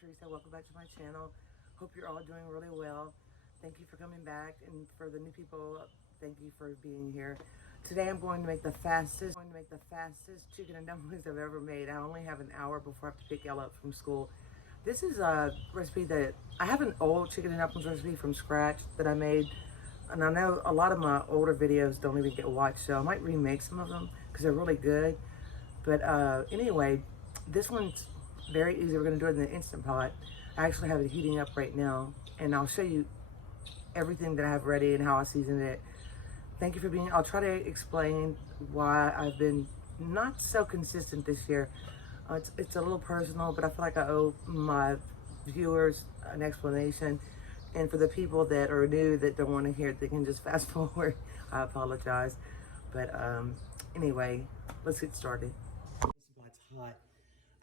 Teresa. Welcome back to my channel. Hope you're all doing really well. Thank you for coming back, and for the new people, thank you for being here. Today I'm going to make the fastest chicken and dumplings I've ever made. I only have an hour before I have to pick Ella up from school. This is a recipe that I have an old chicken and dumplings recipe from scratch that I made, and I know a lot of my older videos don't even get watched, so I might remake some of them because they're really good. But anyway, this one's very easy. We're going to do it in the Instant Pot. I actually have it heating up right now, and I'll show you everything that I have ready and how I seasoned it. Thank you for being. I'll try to explain why I've been not so consistent this year. It's a little personal, but I feel like I owe my viewers an explanation. And for the people that are new that don't want to hear it, they can just fast forward. I apologize. But anyway, let's get started. It's hot.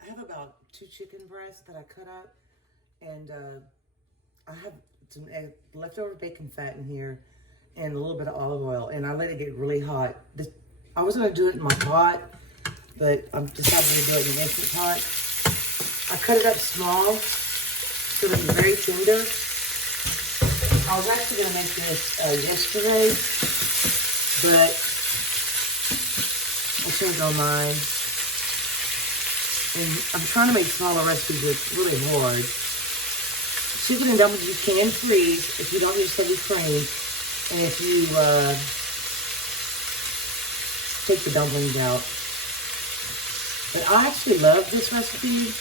I have about 2 chicken breasts that I cut up, and I have some leftover bacon fat in here and a little bit of olive oil, and I let it get really hot. I was going to do it in my pot, but I'm decided to do it in an Instant Pot. I cut it up small so it's very tender. I was actually going to make this yesterday, but I changed my mind. And I'm trying to make smaller recipes, but it's really hard. Chicken and dumplings you can freeze if you don't use heavy cream, and if you take the dumplings out. But I actually love this recipe.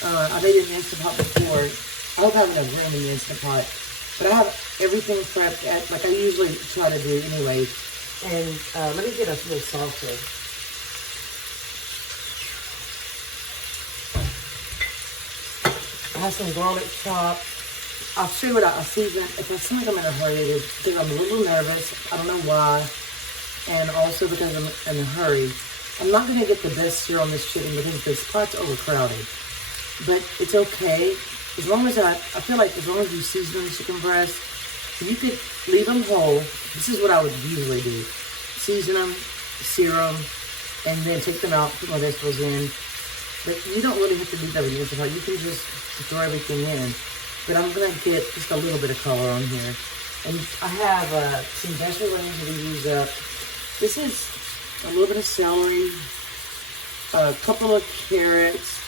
I made it in the Instant Pot before. I hope I have enough room in the Instant Pot. But I have everything prepped like I usually try to do anyway. And let me get a little salsa. I have some garlic chopped. I'll show you what I season. If I seem like I'm in a hurry, it is because I'm a little nervous. I don't know why. And also because I'm in a hurry. I'm not going to get the best sear on this chicken because this pot's overcrowded. But it's okay. As long as I feel like as long as you season the chicken breast, you could leave them whole. This is what I would usually do. Season them, sear them, and then take them out, put my vegetables in. But you don't really have to do that with the Instant Pot. You can just throw everything in. But I'm going to get just a little bit of color on here. And I have some vegetable greens to use up. This is a little bit of celery, a couple of carrots,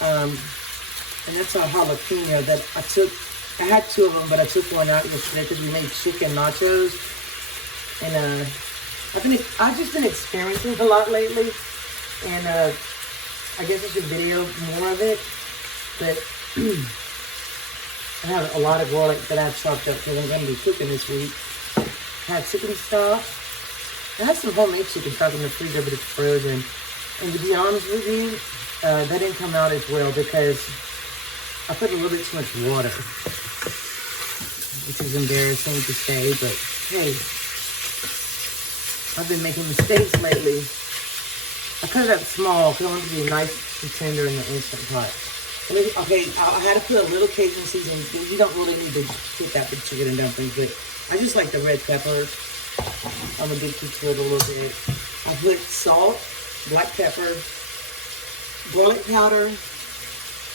and that's a jalapeno that I took. I had 2 of them, but I took one out yesterday because we made chicken nachos. And I've just been experimenting a lot lately, and I guess I should video more of it. But I have a lot of garlic that I've chopped up because I'm going to be cooking this week. I have chicken stock. I have some homemade chicken stock in the freezer, but it's frozen. And to be honest with you, that didn't come out as well because I put a little bit too much water. Which is embarrassing to say, but hey, I've been making mistakes lately. I cut it up small because I want it to be nice and tender in the Instant Pot. Okay, I had to put a little Cajun seasoning. You don't really need to put that with chicken and dumplings, but I just like the red pepper. I'm addicted to it a little bit. I put salt, black pepper, garlic powder,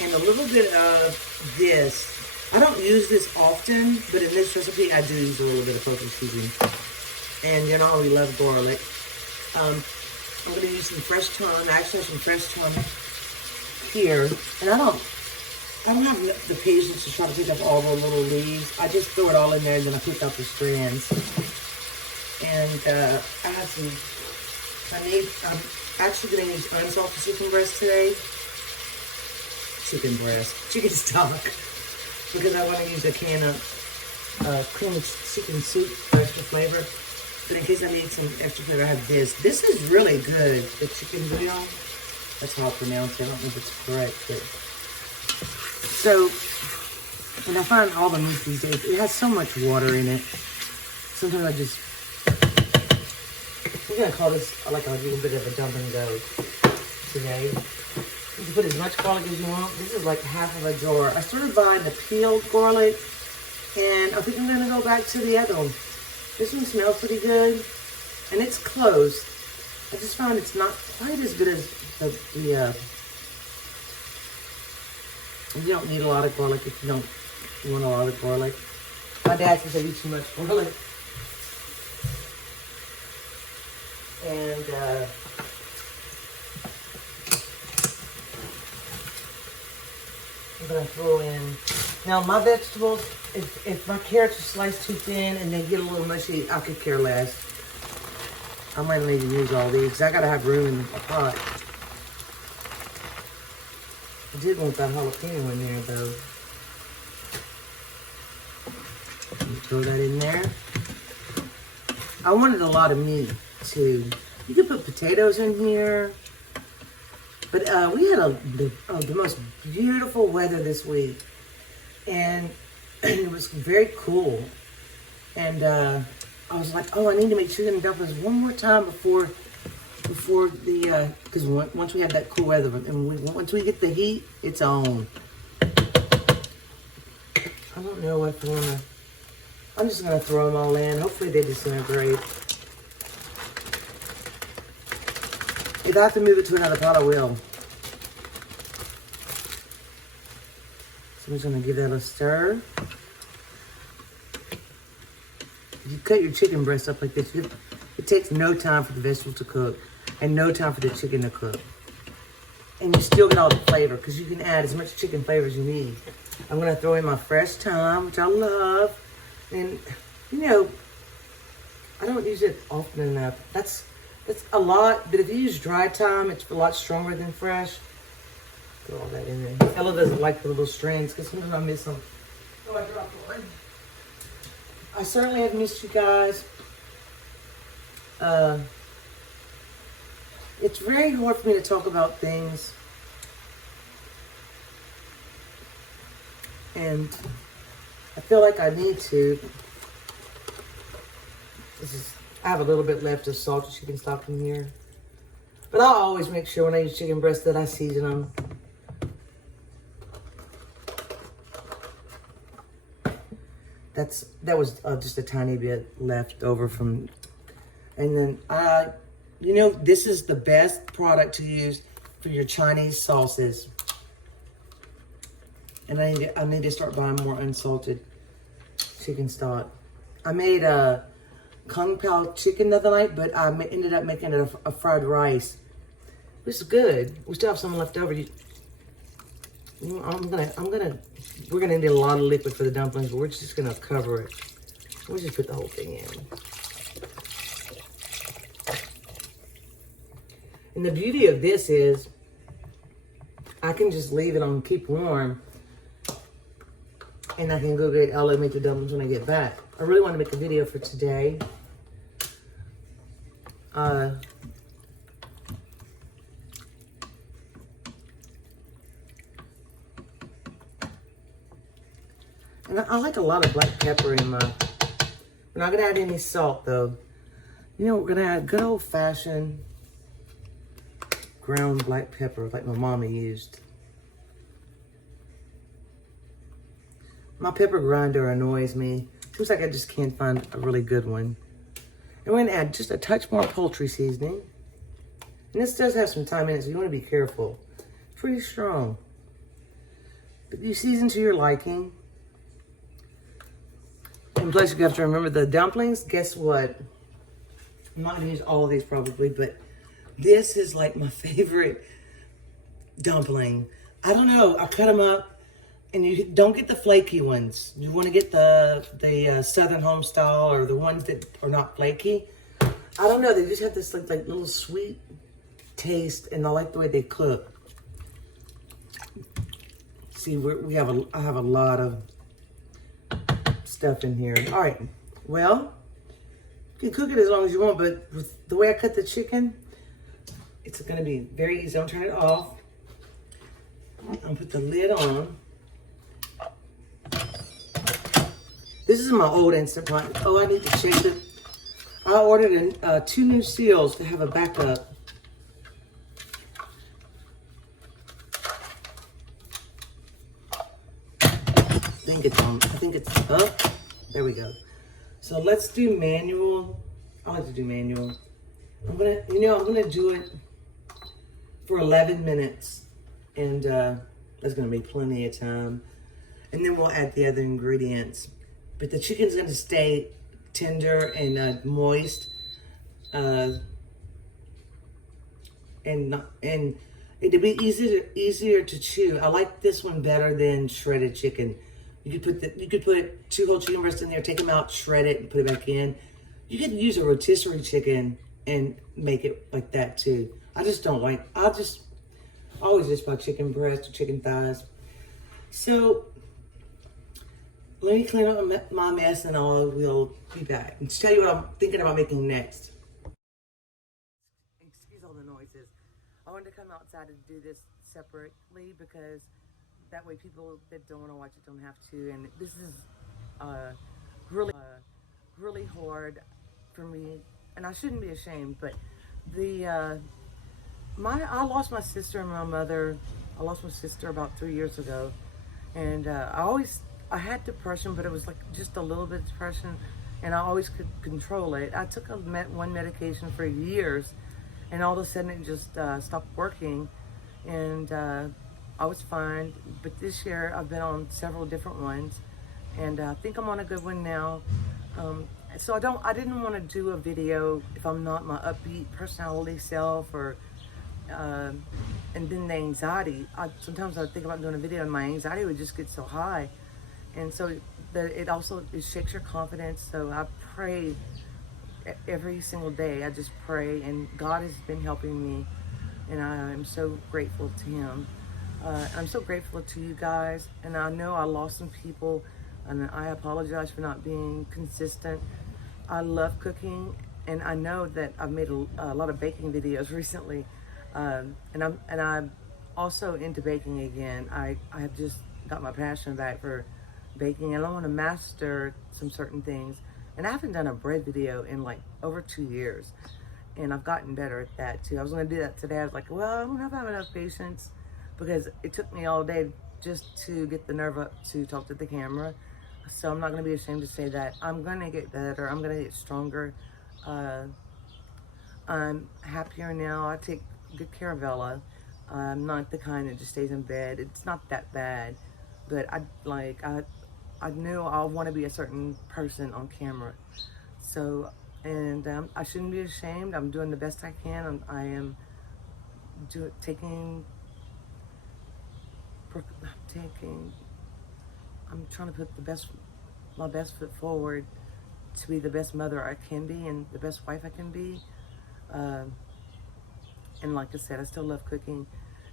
and a little bit of this. I don't use this often, but in this recipe, I do use a little bit of purple seasoning. And you know, we love garlic. I'm going to use some fresh thyme. I actually have some fresh thyme here. And I don't have the patience to try to pick up all the little leaves. I just throw it all in there and then I pick out the strands. And I have some, I'm actually going to use unsalted chicken breast today. Chicken stock. Because I want to use a can of cream chicken soup for extra flavor. But in case I need some extra flavor, I have this. This is really good. The chicken bouillon. That's how I pronounce it. I don't know if it's correct, but. So, when I find all the meat these days, it has so much water in it. Sometimes I just. We're going to call this like a little bit of a dump and go today. You can put as much garlic as you want. This is like half of a jar. I started buying the peeled garlic, and I think I'm going to go back to the other one. This one smells pretty good, and it's close. I just found it's not quite as good as the You don't need a lot of garlic if you don't want a lot of garlic. My dad says I eat too much garlic. And I'm going to throw in, now my vegetables, if my carrots are sliced too thin and they get a little mushy, I could care less. I might need to use all these because I got to have room in a pot. I did want that jalapeno in there though. Throw that in there. I wanted a lot of meat too. You could put potatoes in here. But we had the most beautiful weather this week. And it was very cool. And I was like, oh, I need to make chicken and dumplings one more time before the, because once we have that cool weather, and once we get the heat, it's on. I don't know if I want to, I'm just going to throw them all in. Hopefully they disintegrate. If I have to move it to another pot, I will. So I'm just going to give that a stir. If you cut your chicken breast up like this, it takes no time for the vegetables to cook and no time for the chicken to cook. And you still get all the flavor because you can add as much chicken flavor as you need. I'm going to throw in my fresh thyme, which I love. And, you know, I don't use it often enough. That's a lot, but if you use dry thyme, it's a lot stronger than fresh. Throw all that in there. Ella doesn't like the little strands because sometimes I miss them. Oh, I dropped one. I certainly have missed you guys. It's very hard for me to talk about things. And I feel like I need to. I have a little bit left of salted chicken stock in here. But I'll always make sure when I use chicken breast that I season them. That was just a tiny bit left over from, and then you know, this is the best product to use for your Chinese sauces. And I need to start buying more unsalted chicken stock. I made a Kung Pao chicken the other night, but I ended up making it a fried rice. It's good. We still have some left over. We're gonna need a lot of liquid for the dumplings, but we're just gonna cover it. We'll just put the whole thing in. And the beauty of this is I can just leave it on keep warm, and I can go get Ella and make the dumplings when I get back. I really want to make a video for today. And I like a lot of black pepper in my, we're not going to add any salt though. You know, we're going to add good old fashioned ground black pepper like my mama used. My pepper grinder annoys me. Seems like I just can't find a really good one. And we're going to add just a touch more poultry seasoning. And this does have some thyme in it, so you want to be careful. It's pretty strong. But you season to your liking. And plus, you have to remember the dumplings. Guess what? I'm not going to use all of these probably, but this is like my favorite dumpling. I don't know. I cut them up. And you don't get the flaky ones. You want to get the Southern Home Style or the ones that are not flaky. I don't know. They just have this like little sweet taste, and I like the way they cook. See, I have a lot of stuff in here. All right. Well, you can cook it as long as you want, but with the way I cut the chicken, it's going to be very easy. Don't turn it off. I'm going to put the lid on. This is my old Instant Pot. Oh, I need to change it. I ordered 2 new seals to have a backup. I think it's up. There we go. So let's do manual. I like to do manual. I'm gonna do it for 11 minutes. And There's gonna be plenty of time. And then we'll add the other ingredients. But the chicken's gonna stay tender and moist. And it'll be easier to chew. I like this one better than shredded chicken. You could put 2 whole chicken breasts in there, take them out, shred it, and put it back in. You could use a rotisserie chicken and make it like that too. I just don't like. I always just buy chicken breast or chicken thighs. So let me clean up my mess, and we'll be back and tell you what I'm thinking about making next. Excuse all the noises. I wanted to come outside and do this separately because that way people that don't want to watch it don't have to. And this is really hard for me, and I shouldn't be ashamed. But I lost my sister and my mother. I lost my sister about 3 years ago, and I had depression, but it was like just a little bit of depression, and I always could control it. I took one medication for years, and all of a sudden it just stopped working, and I was fine. But this year I've been on several different ones, and I think I'm on a good one now. So I didn't want to do a video if I'm not my upbeat personality self, or and then the anxiety. Sometimes I would think about doing a video and my anxiety would just get so high, and so it shakes your confidence. So I pray every single day. I just pray, and God has been helping me, and I am so grateful to Him. I'm so grateful to you guys, and I know I lost some people, and I apologize for not being consistent. I love cooking, and I know that I've made a lot of baking videos recently, and I'm also into baking again. I have just got my passion back for baking, and I want to master some certain things. And I haven't done a bread video in like over 2 years, and I've gotten better at that too. I was going to do that today. I was like, well, I don't know if I have enough patience, because it took me all day just to get the nerve up to talk to the camera. So I'm not going to be ashamed to say that. I'm going to get better. I'm going to get stronger. I'm happier now. I take good care of Ella. I'm not the kind that just stays in bed. It's not that bad, but I knew I want to be a certain person on camera. So, and I shouldn't be ashamed. I'm doing the best I can. I'm trying to put my best foot forward to be the best mother I can be and the best wife I can be. And like I said, I still love cooking,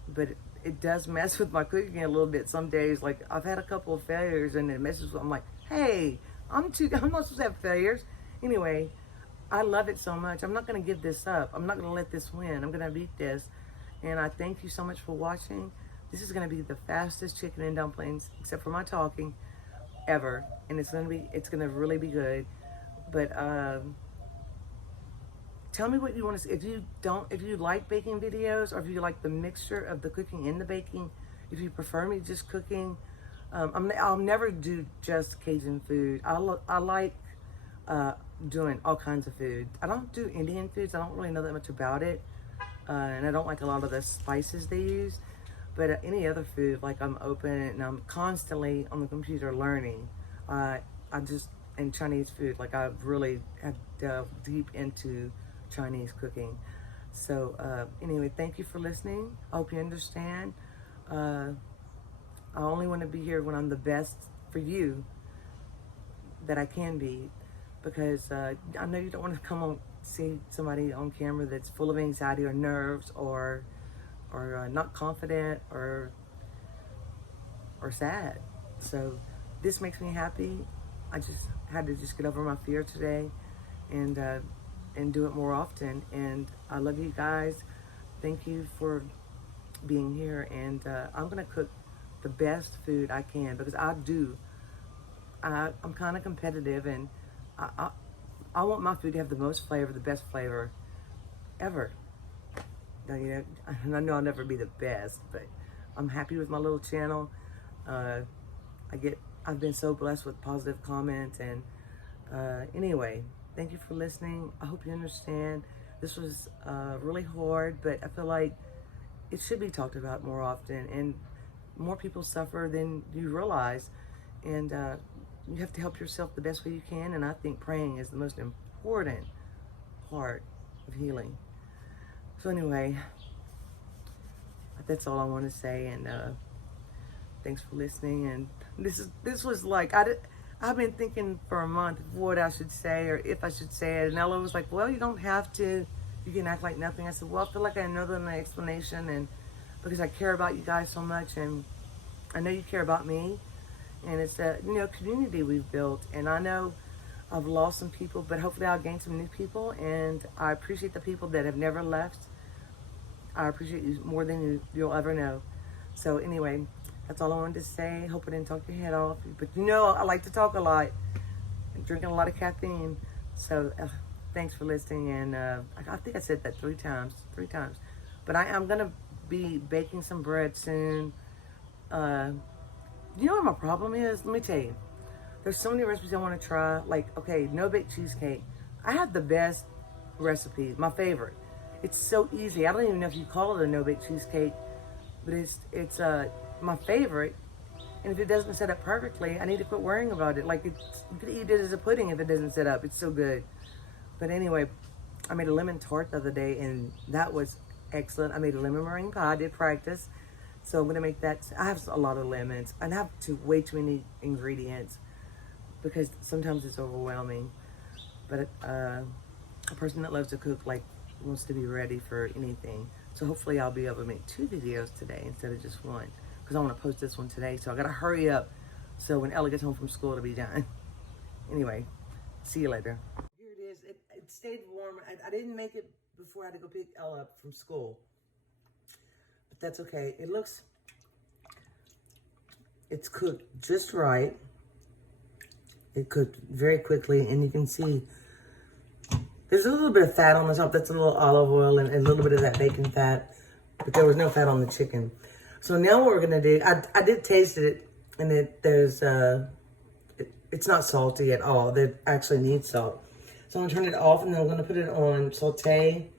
but it does mess with my cooking a little bit some days. Like I've had a couple of failures, and it messes with. I'm like, hey, I'm not supposed to have failures. Anyway, I love it so much. I'm not going to give this up. I'm not going to let this win. I'm going to beat this. And I thank you so much for watching. This is going to be the fastest chicken and dumplings, except for my talking, ever. And it's going to really be good. But tell me what you want to see. If you like baking videos, or if you like the mixture of the cooking and the baking, if you prefer me just cooking, I'll never do just Cajun food. I like doing all kinds of food. I don't do Indian foods. I don't really know that much about it. And I don't like a lot of the spices they use. But any other food, like I'm open, and I'm constantly on the computer learning. And Chinese food, like I really have delved deep into Chinese cooking. So anyway, thank you for listening. I hope you understand. I only want to be here when I'm the best for you that I can be, because I know you don't want to come on see somebody on camera that's full of anxiety or nerves, or not confident, or sad. So this makes me happy. I just had to get over my fear today, and do it more often. And I love you guys. Thank you for being here. And I'm gonna cook the best food I can, because I'm kind of competitive, and I want my food to have the most flavor, the best flavor ever. Now, I know I'll never be the best, but I'm happy with my little channel. I've been so blessed with positive comments, and anyway, thank you for listening. I hope you understand. This was really hard, but I feel like it should be talked about more often. And more people suffer than you realize. And you have to help yourself the best way you can. And I think praying is the most important part of healing. So anyway, that's all I want to say. And thanks for listening. And this was like, I've been thinking for a month what I should say or if I should say it. And Ella was like, well, you don't have to. You can act like nothing. I said, well, I feel like I know the explanation, and because I care about you guys so much, and I know you care about me, and it's a community we've built. And I know I've lost some people, but hopefully I'll gain some new people. And I appreciate the people that have never left. I appreciate you more than you'll ever know. So anyway, that's all I wanted to say. Hope I didn't talk your head off. But I like to talk a lot. I'm drinking a lot of caffeine. So thanks for listening. And I think I said that three times. But I'm going to be baking some bread soon. You know what my problem is? Let me tell you. There's so many recipes I want to try. Like, okay, no-bake cheesecake. I have the best recipe, my favorite. It's so easy. I don't even know if you call it a no-bake cheesecake, but it's my favorite. And if it doesn't set up perfectly, I need to quit worrying about it. Like, you could eat it as a pudding if it doesn't set up. It's so good. But anyway, I made a lemon tart the other day, and that was excellent. I made a lemon meringue pie. I did practice. So I'm going to make that. I have a lot of lemons. I have way too many ingredients because sometimes it's overwhelming. But a person that loves to cook, like, wants to be ready for anything. So hopefully I'll be able to make 2 videos today instead of just 1, because I want to post this one today. So I got to hurry up so when Ella gets home from school it'll be done. Anyway, see you later. Here it is. It stayed warm. I didn't make it before I had to go pick Ella up from school, but that's okay. It's cooked just right. It cooked very quickly, and you can see there's a little bit of fat on the top. That's a little olive oil and a little bit of that bacon fat, but there was no fat on the chicken. So now what we're gonna do, I did taste it, and it's not salty at all. It actually needs salt. So I'm gonna turn it off, and then I'm gonna put it on saute.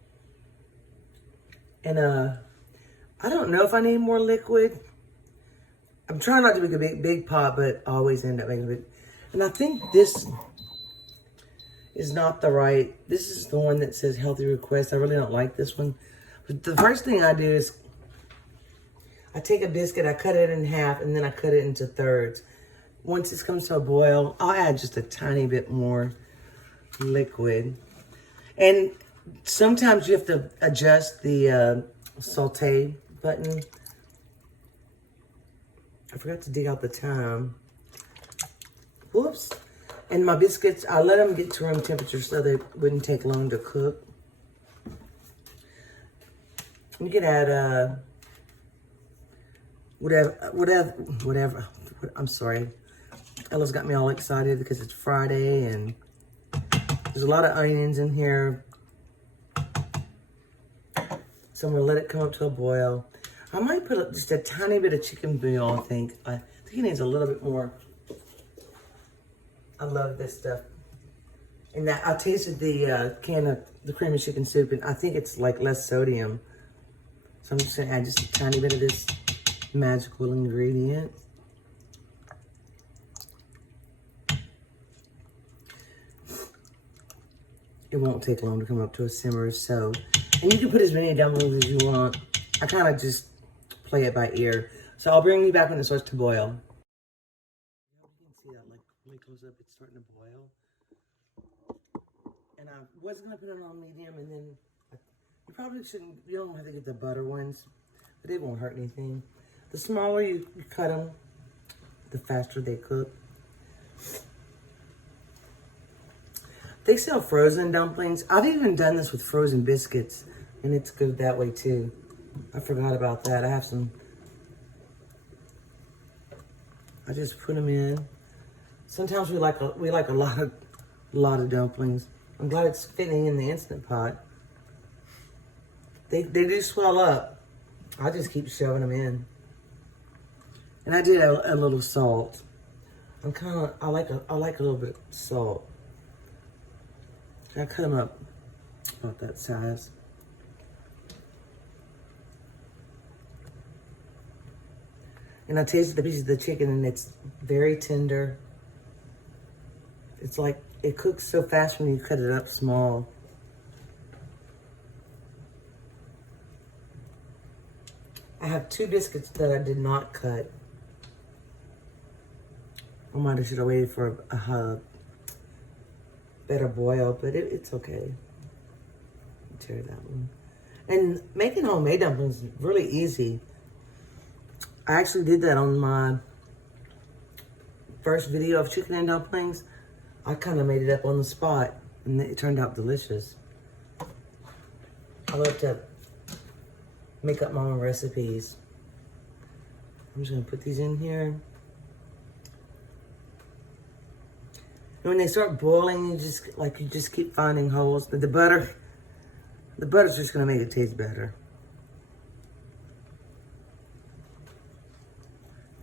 And I don't know if I need more liquid. I'm trying not to make a big pot, but I always end up making a big. And I think this is not the right. This is the one that says healthy request. I really don't like this one. But the first thing I do is I take a biscuit, I cut it in half, and then I cut it into thirds. Once it comes to a boil, I'll add just a tiny bit more liquid. And sometimes you have to adjust the saute button. I forgot to dig out the time. Whoops. And my biscuits, I let them get to room temperature so they wouldn't take long to cook. You can add whatever. I'm sorry. Ella's got me all excited because it's Friday and there's a lot of onions in here. So I'm gonna let it come up to a boil. I might put just a tiny bit of chicken bouillon, I think. I think it needs a little bit more. I love this stuff. And that I tasted the can of the creamy chicken soup, and I think it's like less sodium. So I'm just gonna add just a tiny bit of this magical ingredient. It won't take long to come up to a simmer, so. And you can put as many dumplings as you want. I kind of just play it by ear. So I'll bring you back when it starts to boil. You can see that, like, when it goes up, it's starting to boil. And I was gonna put it on medium, and then you probably shouldn't, you don't have to get the butter ones, but it won't hurt anything. The smaller you cut them, the faster they cook. They sell frozen dumplings. I've even done this with frozen biscuits, and it's good that way too. I forgot about that. I have some. I just put them in. Sometimes we like a lot of dumplings. I'm glad it's fitting in the Instant Pot. They do swell up. I just keep shoving them in. And I did a little salt. I like a little bit of salt. I cut them up about that size. And I tasted the pieces of the chicken, and it's very tender. It's like, it cooks so fast when you cut it up small. I have 2 biscuits that I did not cut. I might have should have waited for a better boil, but it's okay. Tear that one. And making homemade dumplings is really easy. I actually did that on my first video of chicken and dumplings. I kind of made it up on the spot, and it turned out delicious. I love to make up my own recipes. I'm just gonna put these in here. And when they start boiling, you just keep finding holes. But the butter's just gonna make it taste better.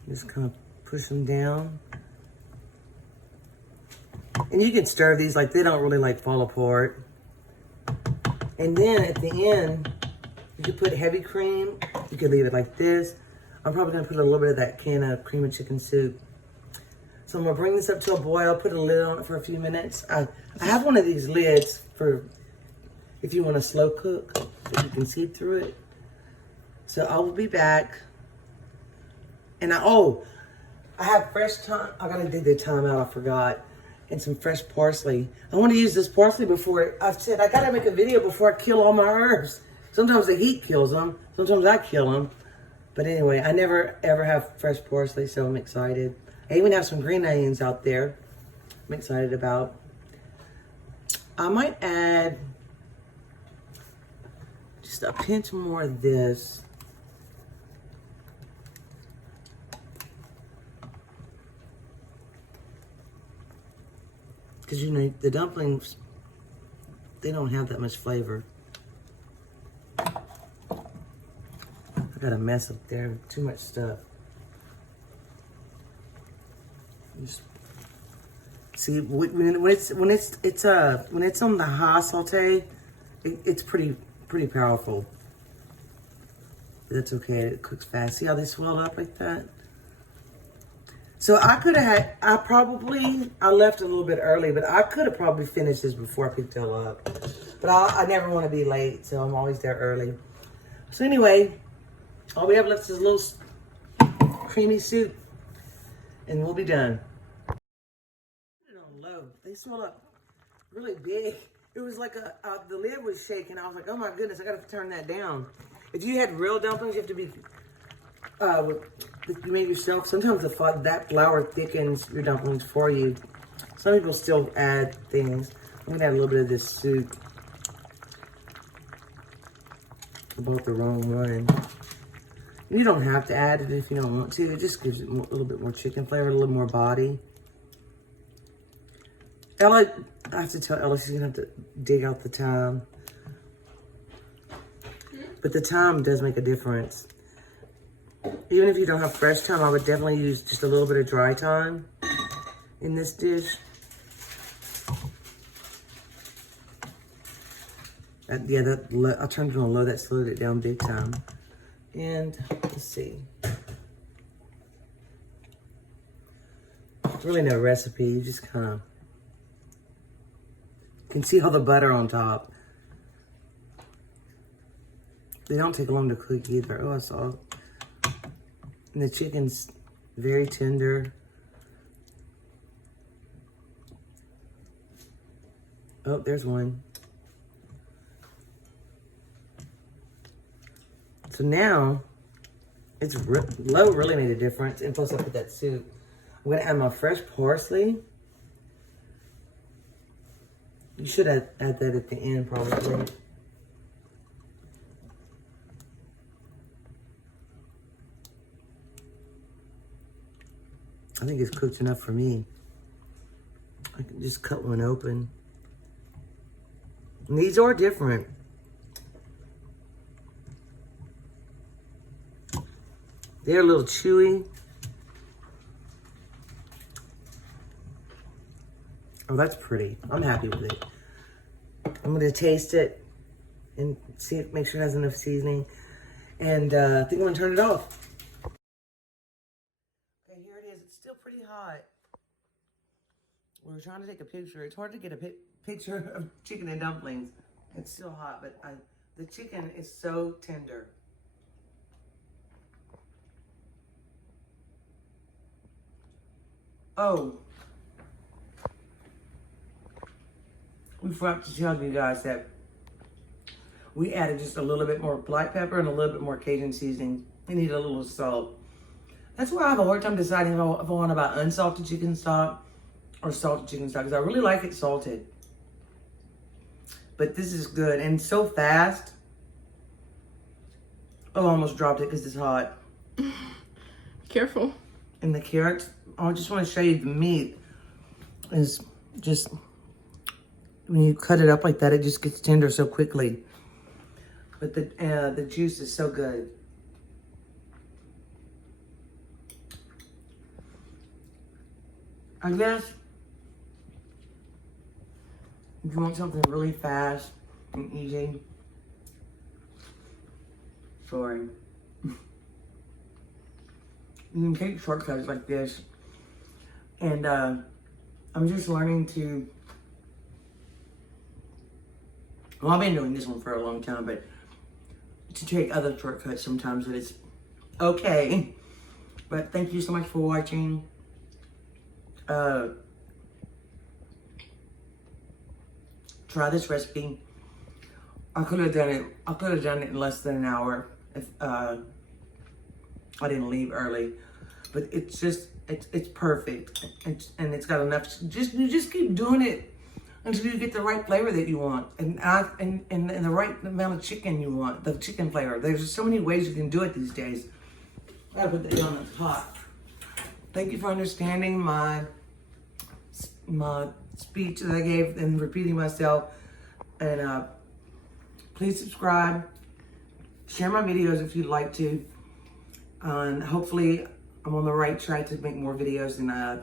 Just kind of push them down. And you can stir these, like they don't really like fall apart. And then at the end, you could put heavy cream. You could leave it like this. I'm probably gonna put a little bit of that can of cream of chicken soup. So I'm gonna bring this up to a boil, put a lid on it for a few minutes. I have one of these lids for if you want to slow cook, so you can see through it. So I will be back. And I have fresh thyme. I gotta dig the thyme out, I forgot. And some fresh parsley. I want to use this parsley before, I've said I gotta make a video before I kill all my herbs. Sometimes the heat kills them, sometimes I kill them. But anyway, I never ever have fresh parsley, so I'm excited. I even have some green onions out there I'm excited about. I might add just a pinch more of this. Because, you know, the dumplings, they don't have that much flavor. I got a mess up there, too much stuff. Just see, when it's on the high saute, it's pretty powerful. But that's okay, it cooks fast. See how they swell up like that? So I could have had, I left a little bit early, but I could have probably finished this before I picked it all up. But I never want to be late, so I'm always there early. So anyway, all we have left is a little creamy soup, and we'll be done. Put it on low. They swell up really big. It was like the lid was shaking. I was like, oh my goodness, I got to turn that down. If you had real dumplings, you have to be, you make yourself. Sometimes that flour thickens your dumplings for you. Some people still add things. I'm gonna add a little bit of this soup. I bought the wrong one. You don't have to add it if you don't want to. It just gives it a little bit more chicken flavor, a little more body. Ella, I have to tell Ella she's gonna have to dig out the thyme. But the thyme does make a difference. Even if you don't have fresh thyme, I would definitely use just a little bit of dry thyme in this dish. I turned it on low, that slowed it down big time. And let's see. It's really no recipe, you just kind of can see all the butter on top. They don't take long to cook either. Oh, I saw. And the chicken's very tender. Oh, there's one. So now, it's low really made a difference. And plus I put that soup. I'm gonna add my fresh parsley. You should add that at the end probably. I think it's cooked enough for me. I can just cut one open. And these are different. They're a little chewy. Oh, that's pretty. I'm happy with it. I'm gonna taste it and see, make sure it has enough seasoning. And I think I'm gonna turn it off. pretty hot. We were trying to take a picture. It's hard to get a picture of chicken and dumplings. It's still hot, but the chicken is so tender. Oh, we forgot to tell you guys that we added just a little bit more black pepper and a little bit more Cajun seasoning. We need a little salt. That's why I have a hard time deciding if I want to buy unsalted chicken stock or salted chicken stock, because I really like it salted. But this is good and so fast. Oh, I almost dropped it because it's hot. Careful. And the carrots, I just want to show you the meat is just, when you cut it up like that, it just gets tender so quickly. But the juice is so good. I guess if you want something really fast and easy, sorry, you can take shortcuts like this. And I'm just learning to, well, I've been doing this one for a long time, but to take other shortcuts sometimes, that it's okay. But thank you so much for watching. Try this recipe. I could have done it in less than an hour if I didn't leave early. But it's just it's perfect. And it's got enough. You just keep doing it until you get the right flavor that you want, and the right amount of chicken you want, the chicken flavor. There's so many ways you can do it these days. I gotta put that on the top. Thank you for understanding my speech that I gave and repeating myself. And please subscribe, share my videos if you'd like to. And hopefully I'm on the right track to make more videos. And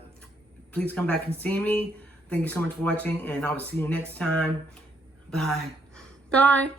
please come back and see me. Thank you so much for watching, and I will see you next time. Bye. Bye.